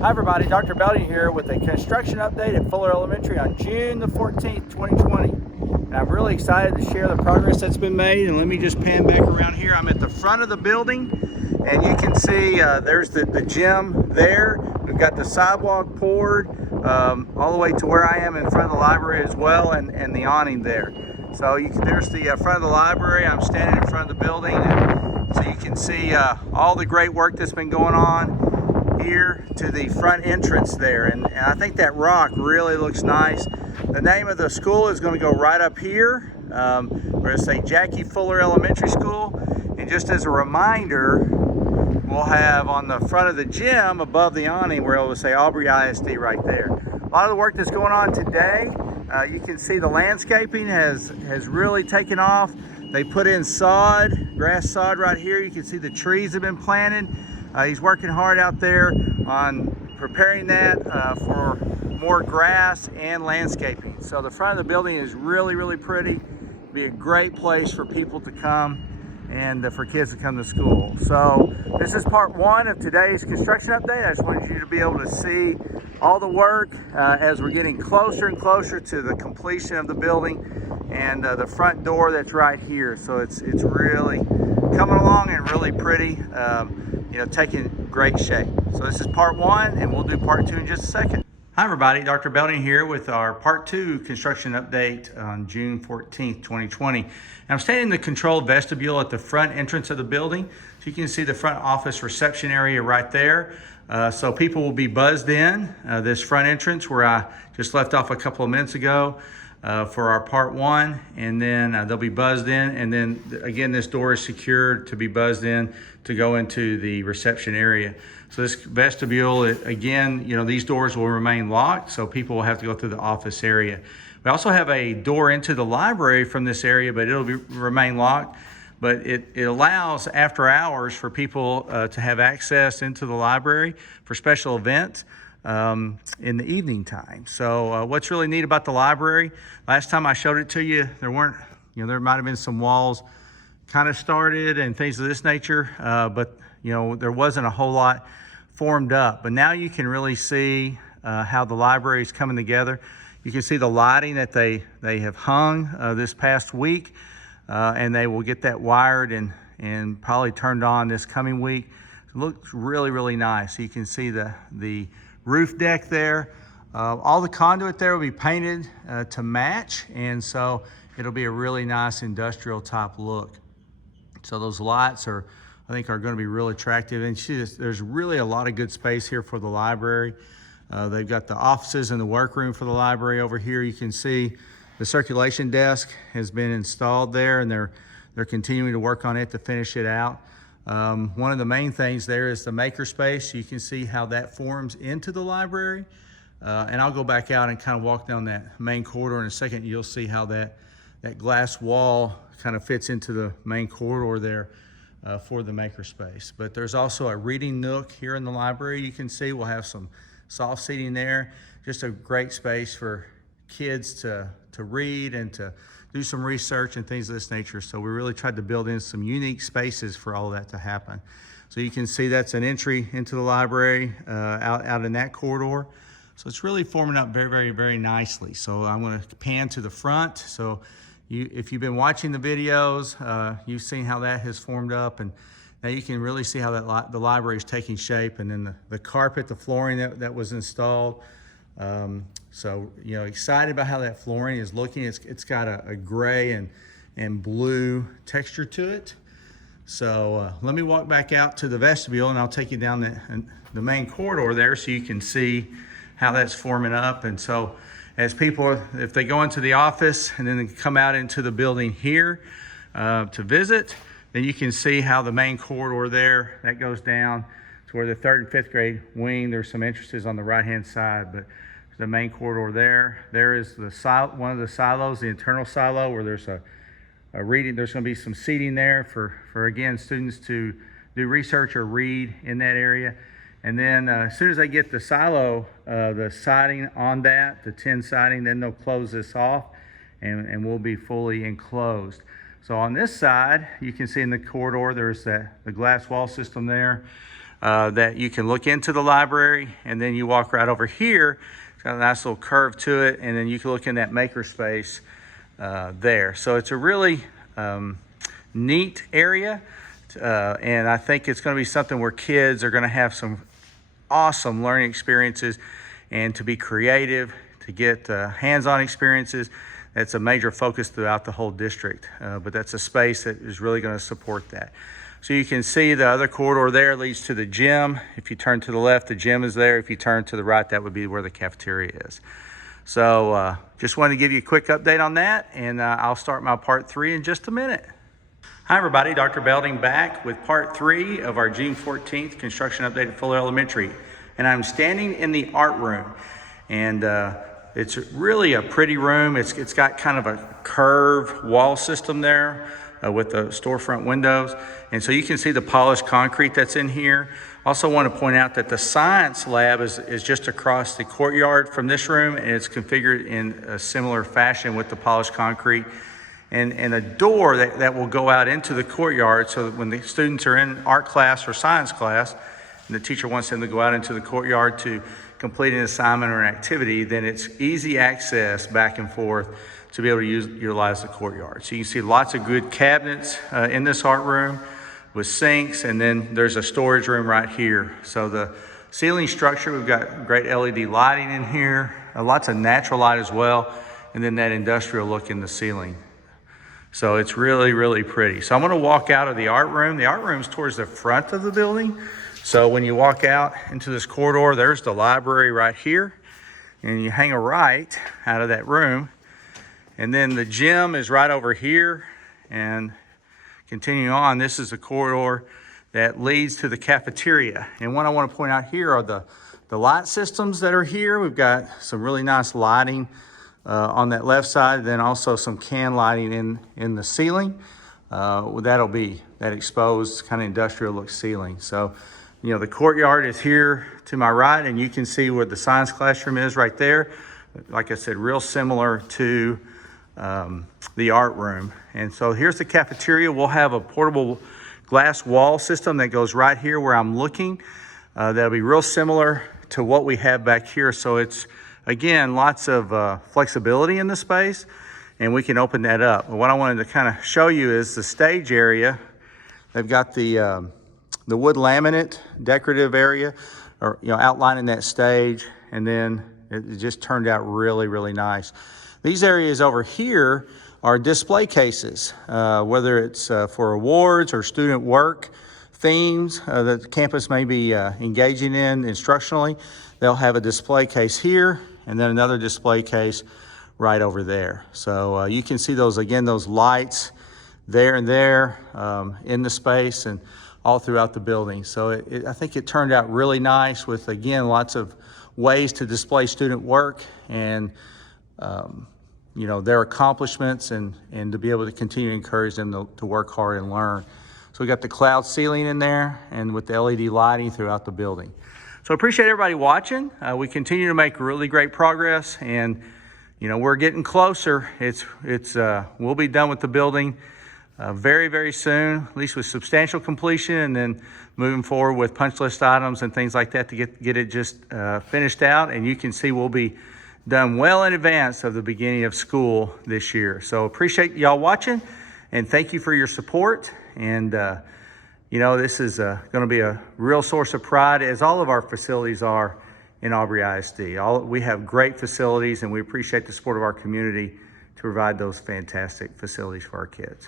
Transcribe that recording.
Hi everybody, Dr. Belding here with a construction update at Fuller Elementary on June the 14th, 2020. And I'm really excited to share the progress that's been made. And let me just pan back around here. I'm at the front of the building and you can see there's the gym there. We've got the sidewalk poured all the way to where I am in front of the library as well, and the awning there. So there's the front of the library. I'm standing in front of the building, and so you can see all the great work that's been going on here to the front entrance there, and I think that rock really looks nice. The name of the school is going to go right up here. We're going to say Jackie Fuller Elementary School, and just as a reminder, we'll have on the front of the gym above the awning, where it will say Aubrey ISD right there. A lot of the work that's going on today, you can see the landscaping has really taken off. They put in sod, grass sod right here. You can see the trees have been planted. He's working hard out there on preparing that for more grass and landscaping. So the front of the building is really, really pretty. It'll be a great place for people to come and for kids to come to school. So this is part one of today's construction update. I just wanted you to be able to see all the work as we're getting closer and closer to the completion of the building and the front door that's right here. So it's really coming along and really pretty. Taking great shape. So this is part one, and we'll do part two in just a second. Hi everybody, Dr. Belding here with our part two construction update on June 14th, 2020. And I'm standing in the controlled vestibule at the front entrance of the building. So you can see the front office reception area right there. So people will be buzzed in this front entrance where I just left off a couple of minutes ago for our part one, and then they'll be buzzed in, and then again this door is secured to be buzzed in to go into the reception area. So this vestibule, again, these doors will remain locked, so people will have to go through the office area. We also have a door into the library from this area, but it'll remain locked. But it allows after hours for people to have access into the library for special events in the evening time. So what's really neat about the library, last time I showed it to you, there might have been some walls kind of started and things of this nature, but there wasn't a whole lot formed up. But now you can really see how the library is coming together. You can see the lighting that they have hung this past week, and they will get that wired and probably turned on this coming week. It looks really, really nice. You can see the roof deck there. All the conduit there will be painted to match, and so it'll be a really nice industrial type look. So those lights I think are going to be real attractive. And there's really a lot of good space here for the library. They've got the offices and the workroom for the library over here. You can see the circulation desk has been installed there, and they're continuing to work on it to finish it out. One of the main things there is the maker space. You can see how that forms into the library. And I'll go back out and kind of walk down that main corridor in a second. You'll see how that glass wall kind of fits into the main corridor there for the maker space. But there's also a reading nook here in the library. You can see we'll have some soft seating there. Just a great space for kids to read and to do some research and things of this nature. So we really tried to build in some unique spaces for all of that to happen. So you can see that's an entry into the library out in that corridor. So it's really forming up very, very, very nicely. So I'm going to pan to the front. So if you've been watching the videos, you've seen how that has formed up, and now you can really see how the library is taking shape, and then the carpet, the flooring that was installed. So excited about how that flooring is looking. It's got a gray and blue texture to it. So let me walk back out to the vestibule, and I'll take you down the main corridor there so you can see how that's forming up. And so as people, if they go into the office and then they come out into the building here to visit, then you can see how the main corridor there, that goes down to where the 3rd and 5th grade wing, there's some entrances on the right-hand side, but the main corridor there is one of the silos, the internal silo, where there's a reading. There's going to be some seating there for again, students to do research or read in that area. And then as soon as they get the silo, the siding on that, the tin siding, then they'll close this off and we'll be fully enclosed. So on this side, you can see in the corridor, there's the glass wall system there. that you can look into the library, and then you walk right over here. It's got a nice little curve to it, and then you can look in that maker space there. So it's a really neat area, and I think it's going to be something where kids are going to have some awesome learning experiences, and to be creative, to get hands-on experiences. That's a major focus throughout the whole district, but that's a space that is really going to support that. So you can see the other corridor there leads to the gym. If you turn to the left, the gym is there. If you turn to the right, that would be where the cafeteria is. So just wanted to give you a quick update on that, and I'll start my part 3 in just a minute. Hi everybody, Dr. Belding back with part 3 of our June 14th construction update at Fuller Elementary. And I'm standing in the art room, and it's really a pretty room. It's got kind of a curved wall system there with the storefront windows. And so you can see the polished concrete that's in here. Also want to point out that the science lab is just across the courtyard from this room, and it's configured in a similar fashion with the polished concrete. And a door that will go out into the courtyard, so that when the students are in art class or science class, and the teacher wants them to go out into the courtyard to complete an assignment or an activity, then it's easy access back and forth to be able to utilize the courtyard. So you can see lots of good cabinets in this art room with sinks, and then there's a storage room right here. So the ceiling structure, we've got great LED lighting in here, lots of natural light as well, and then that industrial look in the ceiling. So it's really, really pretty. So I'm going to walk out of the art room. The art room's towards the front of the building. So when you walk out into this corridor, there's the library right here. And you hang a right out of that room. And then the gym is right over here. And continuing on, this is the corridor that leads to the cafeteria. And what I want to point out here are the light systems that are here. We've got some really nice lighting on that left side, then also some can lighting in the ceiling. That'll be that exposed kind of industrial look ceiling. So, you know, the courtyard is here to my right, and you can see where the science classroom is right there. Like I said, real similar to the art room. And so here's the cafeteria. We'll have a portable glass wall system that goes right here where I'm looking. That'll be real similar to what we have back here. So it's, again, lots of flexibility in the space, and we can open that up. But what I wanted to kind of show you is the stage area. They've got the wood laminate decorative area, or outlining that stage, and then it just turned out really, really nice. These areas over here are display cases, whether it's for awards or student work themes that the campus may be engaging in instructionally. They'll have a display case here, and then another display case right over there. So you can see those, again, those lights there and there in the space and all throughout the building. So I think it turned out really nice with, again, lots of ways to display student work and their accomplishments, and to be able to continue to encourage them to work hard and learn. So we got the cloud ceiling in there, and with the LED lighting throughout the building. So I appreciate everybody watching. We continue to make really great progress, and we're getting closer. We'll be done with the building very, very soon, at least with substantial completion, and then moving forward with punch list items and things like that to get it just finished out. And you can see we'll be done well in advance of the beginning of school this year. So appreciate y'all watching, and thank you for your support. And this is going to be a real source of pride, as all of our facilities are in Aubrey ISD. We have great facilities, and we appreciate the support of our community to provide those fantastic facilities for our kids.